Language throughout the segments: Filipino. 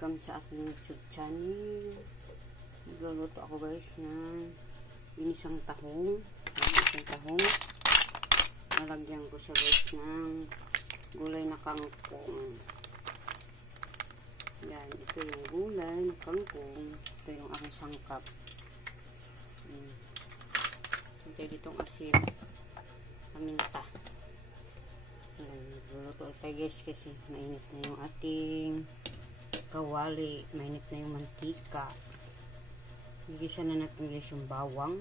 Welcome sa aking YouTube channel. Magluluto ako guys ng ginisang tahong. Ginisang tahong. Nalagyan ko siya guys ng gulay na kangkong. Yan, ito yung gulay na kangkong. Ito yung aking sangkap. Ito ditong asin. Paminta. Magluluto tayo guys kasi mainit na yung ating kawali, mainit na yung mantika. Gigisa na natin guys yung bawang.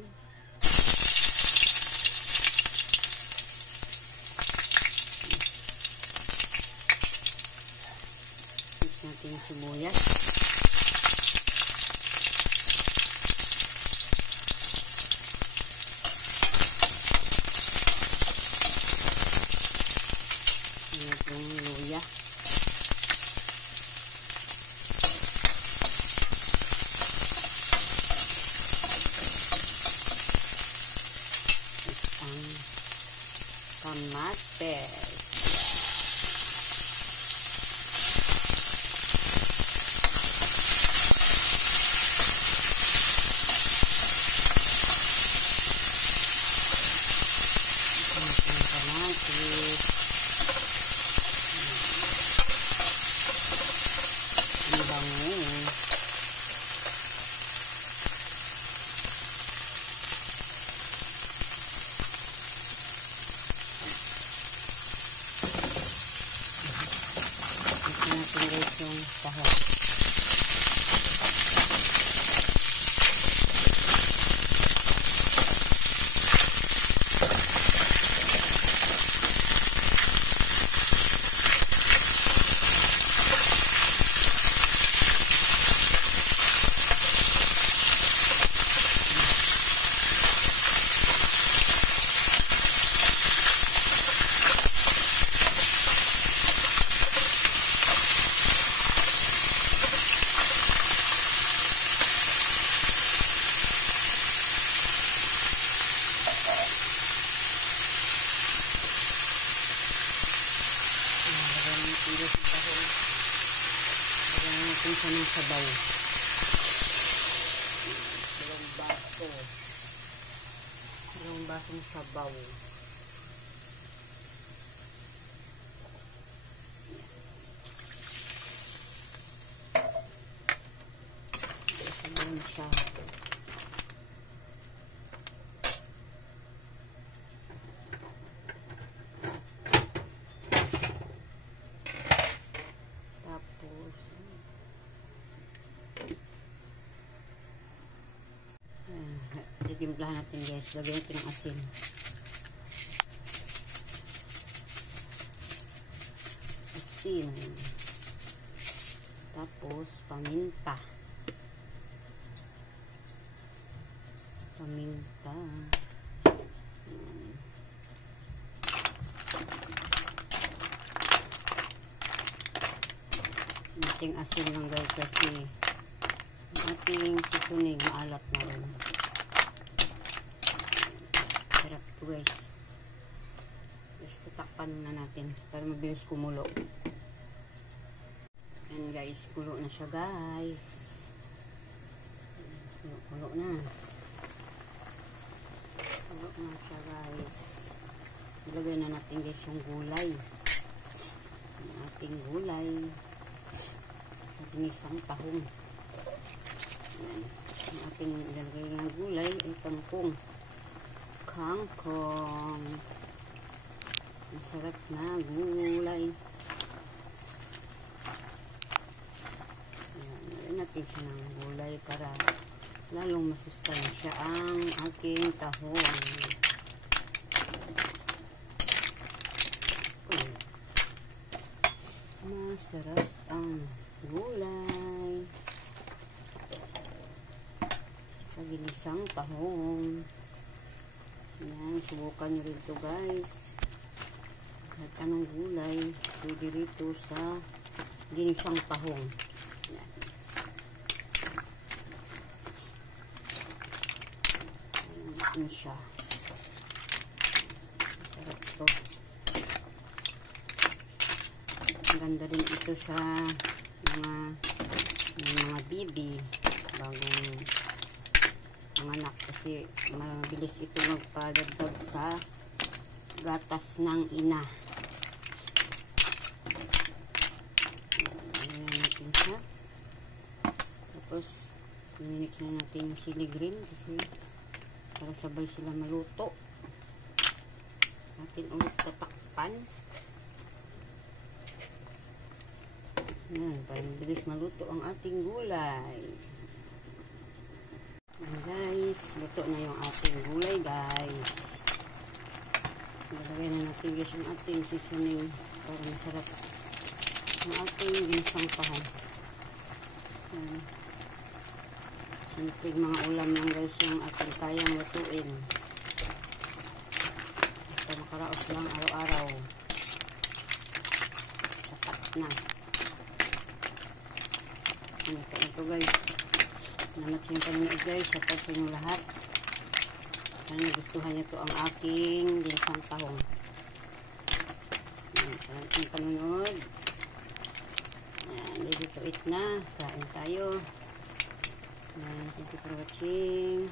Mix natin yung sibuyas. Yung luya. Ang kamates. Ang kamates. Ang bango. Natin guys yung tahong. Lagyan natin siya ng sabaw. Dalawang basong sabaw. Sabaw siya. Titimplahan natin guys. Lagyan natin ng asin. Asin. Tapos paminta. Paminta. Ating asin lang guys kasi ating susunig maalat na rin. Sarap ito guys. Just tatakpan na natin para mabilis kumulo. Ayan guys, kulo na siya guys. Kulo na. Kulo na siya guys. Ilagay na natin guys yung gulay. Yung ating gulay. Sa ginisang tahong. Ayan. Yung ating ilagay ng gulay ay kangkong. Kangkong. Masarap na gulay. Ayan natin siya ng gulay para lalong masustansya ang aking tahong. Masarap ang gulay sa ginisang tahong. Yan, subukan nyo rin ito guys. Kahit anong gulay, pwede rito sa ginisang tahong. Yan. Ayan siya. Sarap ito. Ang ganda rin ito sa mga ng mga bibi bagong panganak kasi mabilis ito magpadagdag sa gatas ng ina. Ayan natin siya. Tapos minix na natin yung chili green kasi para sabay sila maluto. Natin ulit tatakpan. Ayan, para mabilis maluto ang ating gulay. Ayan guys, luto na yung ating gulay guys. Ilagay na natin guys yung ating seasoning para masarap ang ating ginsang pahon. Ayan. Simple mga ulam lang guys yung ating kayang lutuin. Basta makaraos lang araw-araw. Sapat na. Ano pa ito guys. Salamat sa inyong panonood guys. Sapat sa inyong lahat. Sana nagustuhan nyo ito ang aking ginsang tahong. Salamat sa inyong panonood. Ready to eat na. Kain tayo. Thank you for watching.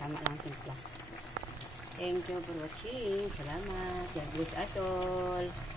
Tama lang timpla. Thank you for watching. Salamat. God bless us all.